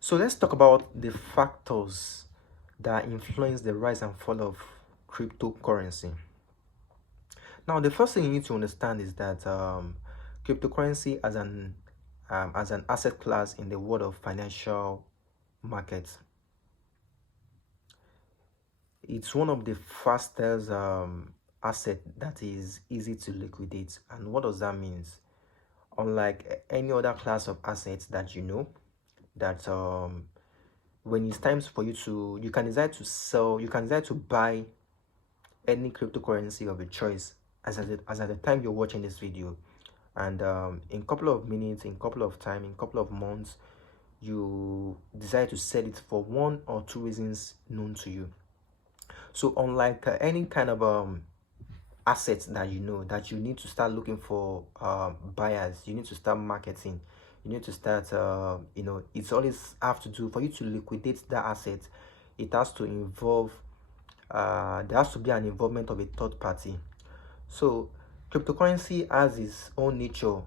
So let's talk about the factors that influence the rise and fall of cryptocurrency. Now, the first thing you need to understand is that cryptocurrency as an asset class in the world of financial markets, it's one of the fastest asset that is easy to liquidate. And what does that mean? Unlike any other class of assets that that when it's time for you to, you can decide to sell, you can decide to buy any cryptocurrency of your choice as at the time you're watching this video, and in couple of minutes, in couple of time, in couple of months, you decide to sell it for one or two reasons known to you. So unlike any kind of assets that that you need to start looking for buyers, you need to start marketing, you need to start it's always have to do for you to liquidate that asset. It has to involve there has to be an involvement of a third party. So cryptocurrency has its own nature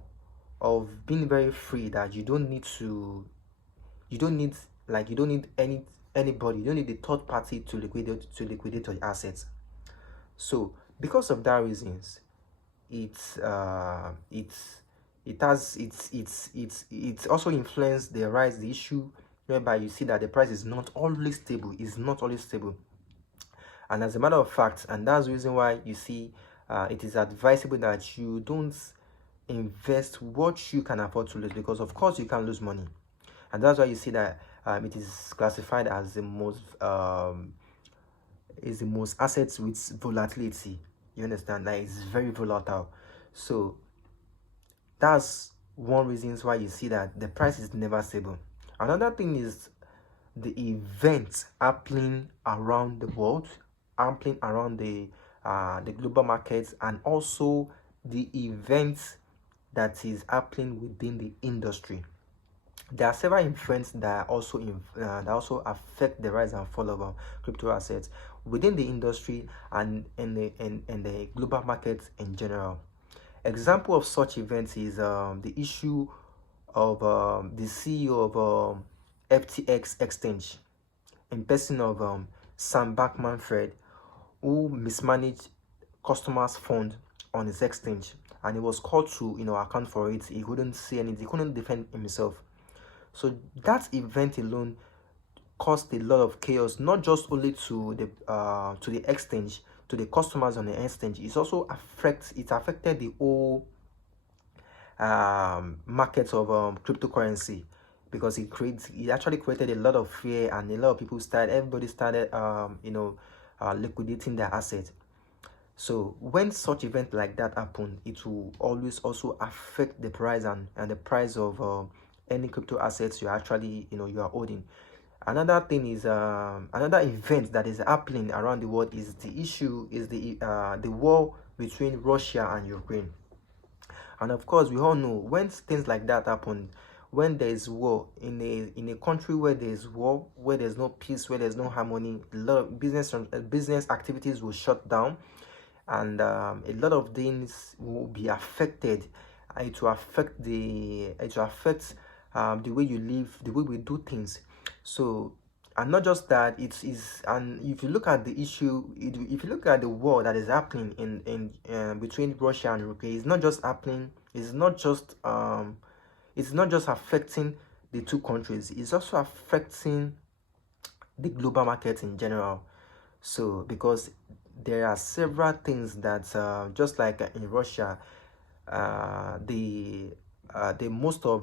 of being very free, that you don't need you don't need anybody, you don't need the third party to liquidate your assets. So because of that reasons, it's it's also influenced the issue whereby you see that the price is not always stable, and as a matter of fact, and that's the reason why you see it is advisable that you don't invest what you can afford to lose, because of course you can lose money. And that's why you see that it is classified as the most assets with volatility. You understand? Like, it's very volatile. So that's one reason why you see that the price is never stable. Another thing is the events happening around the world, happening around the global markets, and also the events that is happening within the industry. There are several events that that also affect the rise and fall of crypto assets within the industry and in the global markets in general. Example of such events is the issue of the CEO of FTX exchange, in person of Sam Bankman-Fried, who mismanaged customers' funds on his exchange, and he was called to account for it. He couldn't say anything, he couldn't defend himself. So that event alone caused a lot of chaos, not just only to the exchange, to the customers on the exchange. It affected the whole market of cryptocurrency, because it actually created a lot of fear, and a lot of people started everybody started liquidating their assets. So when such event like that happen, it will always also affect the price and the price of any crypto assets you are holding. Another thing is another event that is happening around the world is the war between Russia and Ukraine. And of course, we all know when things like that happen, when there is war in a country where there is war, where there's no peace, where there's no harmony, a lot of business activities will shut down, and a lot of things will be affected. It will affect the way you live, the way we do things. So, and not just that, it is, and if you look at the issue, if you look at the war that is happening in between Russia and Ukraine, it's not just happening, it's not just affecting the two countries, it's also affecting the global market in general. So because there are several things that just like in Russia, the most of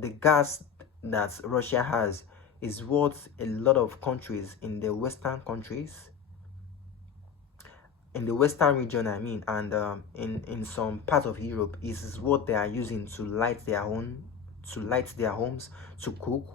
the gas that Russia has is what a lot of countries in the western region, I mean, and in some part of Europe, is what they are using to light their homes, to cook,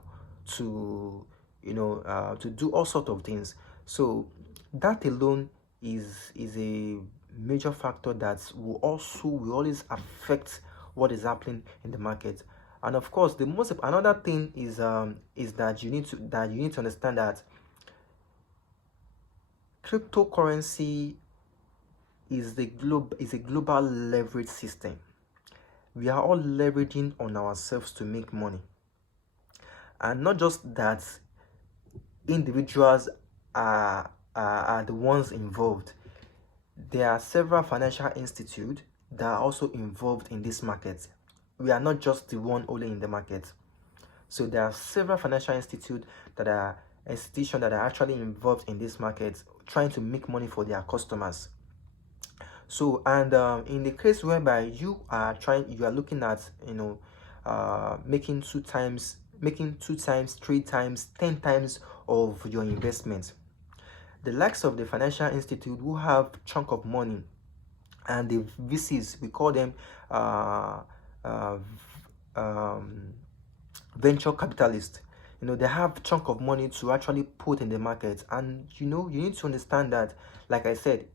to to do all sort of things. So that alone is a major factor that will always affect what is happening in the market. And of course, the most another thing is that you need to understand that cryptocurrency is a global leverage system. We are all leveraging on ourselves to make money. And not just that, individuals are the ones involved. There are several financial institutes that are also involved in this market. We are not just the one only in the market. So there are several financial institutes that are institutions that are actually involved in this market, trying to make money for their customers. So, and in the case whereby you are looking at, making 2 times, 3 times, 10 times of your investment. The likes of the financial institute who have chunk of money, and the VCs, we call them uh, uh, um, venture capitalists. They have chunk of money to actually put in the market, and you need to understand that, like I said,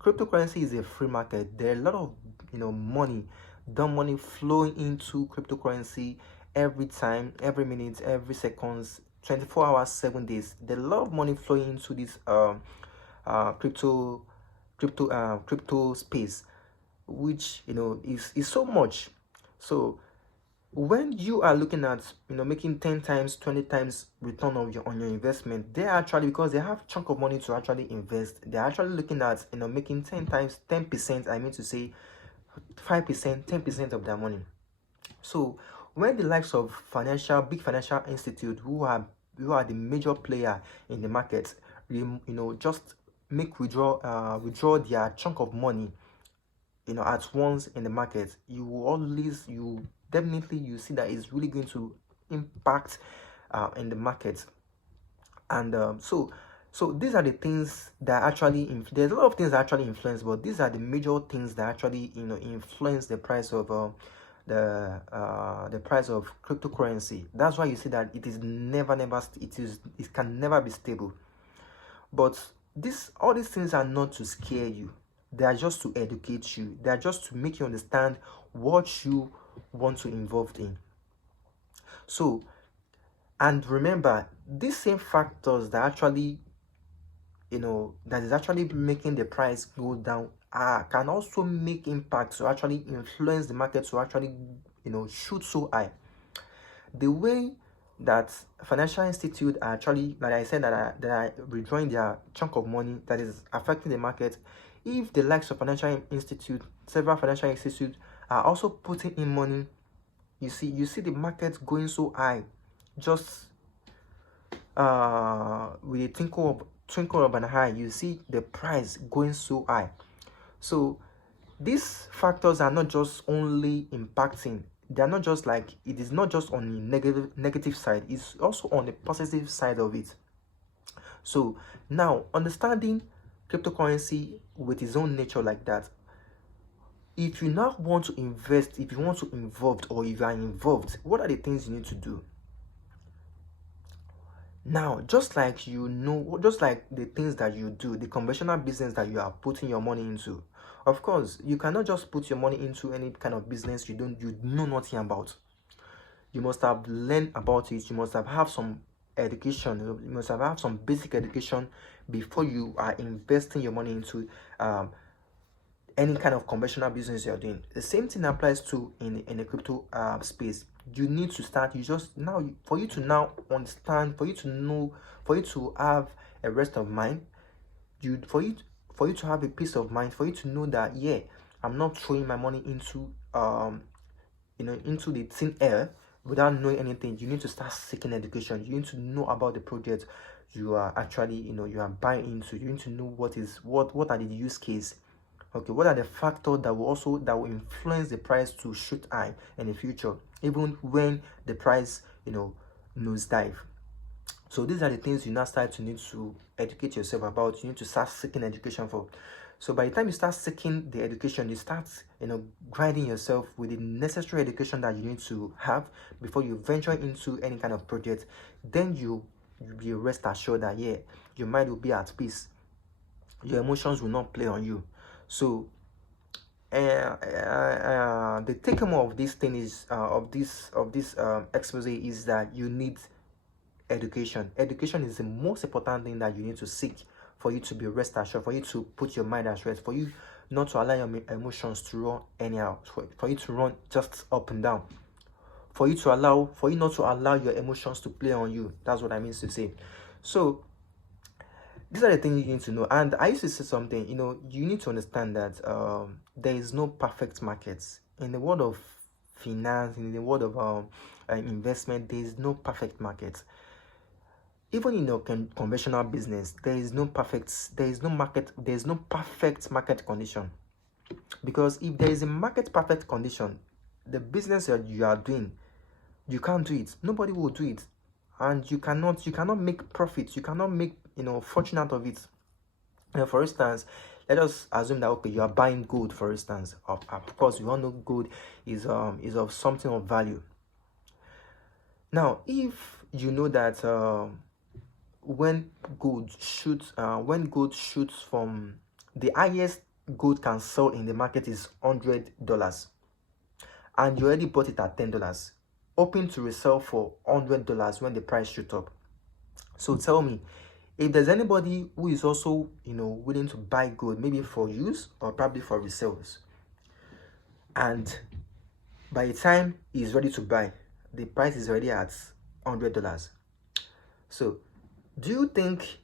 cryptocurrency is a free market. There are a lot of money, dumb money flowing into cryptocurrency every time, every minute, every seconds, 24 hours, 7 days. There are a lot of money flowing into this crypto space, which is so much. So when you are looking at making 10 times, 20 times return on your investment, they actually, because they have chunk of money to actually invest, they're actually looking at making 10 times, 10%, I mean to say 5%, 10% of their money. So when the likes of big financial institute who are the major player in the market, just withdraw their chunk of money at once in the market, you definitely see that it's really going to impact in the market. And so these are the things that actually there's a lot of things that actually influence, but these are the major things that actually influence the price of the price of cryptocurrency. That's why you see that it is it can never be stable. But all these things are not to scare you. They are just to educate you. They are just to make you understand what you want to involve in. So, and remember, these same factors that actually, that is actually making the price go down, can also make impact to actually influence the market to actually, shoot so high. The way that financial institute are actually, like I said, that are withdrawing their chunk of money, that is affecting the market. If the likes of several financial institutes are also putting in money, you see the market going so high, just with a twinkle of an eye, you see the price going so high. So these factors are not just only impacting, they are not just like, it is not just on the negative side, it's also on the positive side of it. So now, understanding cryptocurrency with its own nature like that, if you now want to invest, if you want to involve, or if you are involved, what are the things you need to do? Now, just like the things that you do, the conventional business that you are putting your money into, of course, you cannot just put your money into any kind of business you know nothing about. You must have learned about it. You must have some education. You must have some basic education before you are investing your money into any kind of conventional business you're doing. The same thing applies to in the crypto space. You need to start. For you to now understand, for you to know, for you to have a rest of mind, for you to have a peace of mind, for you to know that, yeah, I'm not throwing my money into into the thin air without knowing anything. You need to start seeking education. You need to know about the project you are actually you are buying into. You need to know what are the use case. Okay, what are the factors that will influence the price to shoot high in the future, even when the price nosedive. So these are the things you now start to need to educate yourself about. You need to start seeking education for. So by the time you start seeking the education, you start grinding yourself with the necessary education that you need to have before you venture into any kind of project. Then you'll be rest assured that, yeah, your mind will be at peace. Your emotions will not play on you. So the take home of this thing is of this expose is that you need education. Education is the most important thing that you need to seek for you to be rest assured, for you to put your mind at rest, for you not to allow your emotions to run anyhow, for you to run just up and down, for you not to allow your emotions to play on you. That's what I mean to say. So these are the things you need to know. And I used to say something, you need to understand that there is no perfect markets in the world of finance, in the world of investment. There is no perfect market. Even in a conventional business, there is no perfect market condition. Because if there is a market perfect condition, the business that you are doing, you can't do it. Nobody will do it, and you cannot make profits. You cannot make fortune out of it. For instance, let us assume that, okay, you are buying gold, for instance. Of course, we all know gold is of something of value. Now, if you know that when gold shoots from the highest gold can sell in the market is $100, and you already bought it at $10, hoping to resell for $100 when the price shoots up. So tell me, if there's anybody who is also willing to buy gold, maybe for use or probably for resales, and by the time he's ready to buy, the price is already at $100. So do you think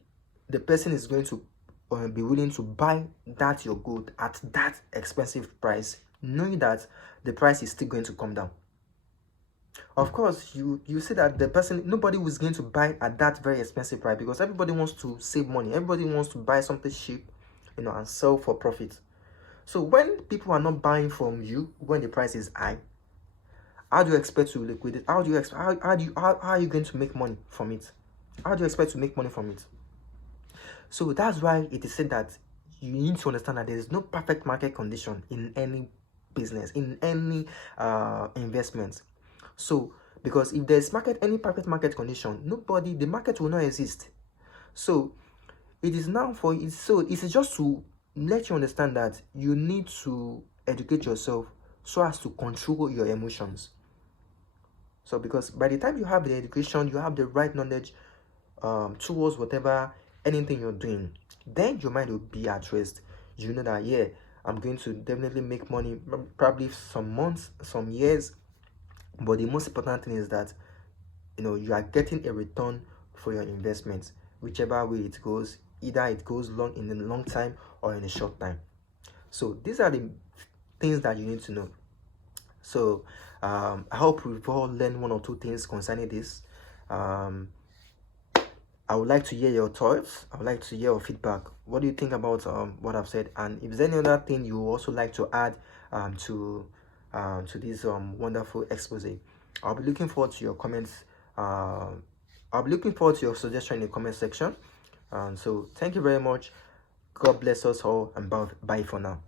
the person is going to be willing to buy that your gold at that expensive price, knowing that the price is still going to come down? Of course, you see that nobody was going to buy at that very expensive price, because everybody wants to save money. Everybody wants to buy something cheap, and sell for profit. So when people are not buying from you when the price is high, how do you expect to liquidate? How are you going to make money from it? How do you expect to make money from it? So that's why it is said that you need to understand that there is no perfect market condition in any business, in any investment. So because if there's any perfect market condition, the market will not exist. So it is now for it. So it is just to let you understand that you need to educate yourself so as to control your emotions. So because by the time you have the education, you have the right knowledge towards anything you're doing, then your mind will be at rest. You know that, yeah, I'm going to definitely make money, probably some months, some years, but the most important thing is that you are getting a return for your investment, whichever way it goes. Either it goes in a long time or in a short time. So these are the things that you need to know. So I hope we've all learned one or two things concerning this. I would like to hear your thoughts. I would like to hear your feedback. What do you think about what I've said? And if there's any other thing you would also like to add to this wonderful expose, I'll be looking forward to your comments. I'll be looking forward to your suggestion in the comment section. So thank you very much. God bless us all, and bye for now.